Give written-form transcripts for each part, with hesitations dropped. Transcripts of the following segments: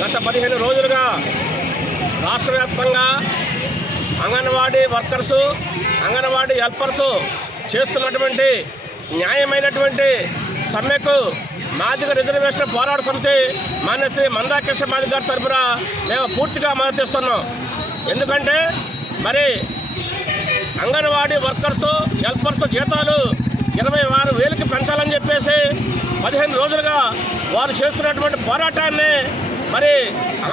గత 15 రోజులుగా రాష్ట్ర వ్యాప్తంగా అంగన్వాడీ వర్కర్సు, అంగన్వాడీ హెల్పర్సు చేస్తున్నటువంటి న్యాయమైనటువంటి సమ్మెకు మాదిగ రిజర్వేషన్ పోరాట సమితి మాన్యశ్రీ మందాకృష్ణ మాదిగ గారి తరఫున మేము పూర్తిగా మద్దతిస్తున్నాం. ఎందుకంటే మరి అంగన్వాడీ వర్కర్సు, హెల్పర్సు జీతాలు 26,000కి పెంచాలని చెప్పేసి 15 రోజులుగా వారు చేస్తున్నటువంటి పోరాటాన్ని మరి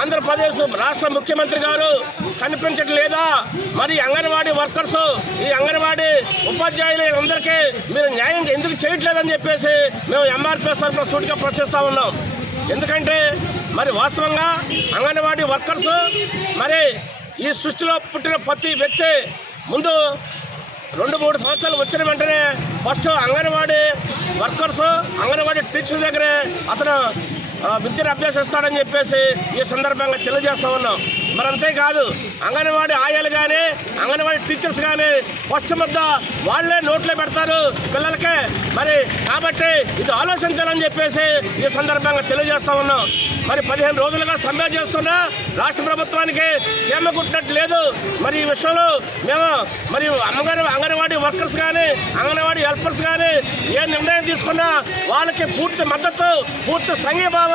ఆంధ్రప్రదేశ్ రాష్ట్ర ముఖ్యమంత్రి గారు కనిపించట్లేదా? మరి అంగన్వాడీ వర్కర్సు, ఈ అంగన్వాడీ ఉపాధ్యాయులందరికీ మీరు న్యాయం ఎందుకు చేయట్లేదని చెప్పేసి మేము ఎంఆర్పీఎస్ తరఫున సూటిగా ప్రశ్నిస్తూ ఉన్నాం. ఎందుకంటే మరి వాస్తవంగా అంగన్వాడీ వర్కర్సు మరి ఈ సృష్టిలో పుట్టిన ప్రతి వ్యక్తి ముందు 2-3 సంవత్సరాలు వచ్చిన వెంటనే first anganwadi workers, anganwadi teachers దగ్గరే అతను విద్యను అభ్యసిస్తాడని చెప్పేసి ఈ సందర్భంగా తెలియజేస్తూ ఉన్నాం. మరి అంతేకాదు అంగన్వాడీ ఆయాలు కానీ, అంగన్వాడీ టీచర్స్ కానీ ఫస్ట్ ముద్ద వాళ్ళే నోట్లో పెడతారు పిల్లలకే. మరి కాబట్టి ఇది ఆలోచించాలని చెప్పేసి ఈ సందర్భంగా తెలియజేస్తూ ఉన్నాం. మరి 15 రోజులుగా సమ్మె చేస్తున్నా రాష్ట్ర ప్రభుత్వానికి చేమకుట్టినట్టు లేదు. మరి ఈ విషయంలో మేము మరి అంగన్వాడీ వర్కర్స్ కానీ, అంగన్వాడీ హెల్పర్స్ కానీ ఏ నిర్ణయం తీసుకున్నా వాళ్ళకి పూర్తి మద్దతు, పూర్తి సంఘీభావం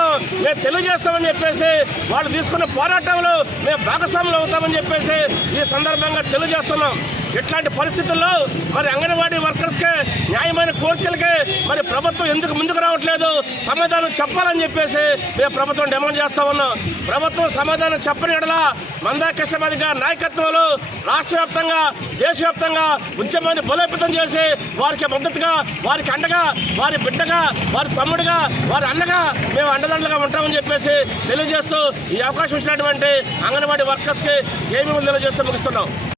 మేము తెలియజేస్తామని చెప్పేసి, వాళ్ళు తీసుకున్న పోరాటంలో మేము భాగస్వాములు అవుతామని చెప్పేసి ఈ సందర్భంగా తెలియజేస్తున్నాం. ఇట్లాంటి పరిస్థితుల్లో మరి అంగన్వాడీ వర్కర్స్కి న్యాయమైన కోరికలకి మరి ప్రభుత్వం ఎందుకు ముందుకు రావట్లేదు, సమాధానం చెప్పాలని చెప్పేసి మేము ప్రభుత్వం డిమాండ్ చేస్తూ ఉన్నాం. ప్రభుత్వం సమాధానం చెప్పని ఎడల మందాకృష్ణ మాదిగ గారి నాయకత్వంలో రాష్ట్ర వ్యాప్తంగా, దేశవ్యాప్తంగా ఉద్యమాన్ని బలోపేతం చేసి వారికి మద్దతుగా, వారికి అండగా, వారి బిడ్డగా, వారి తమ్ముడిగా, వారి అన్నగా మేము అండదండలుగా ఉంటామని చెప్పేసి తెలియజేస్తూ ఈ అవకాశం ఇచ్చినటువంటి అంగన్వాడీ వర్కర్స్కి జై భీములు తెలియజేస్తూ ముగిస్తున్నాం.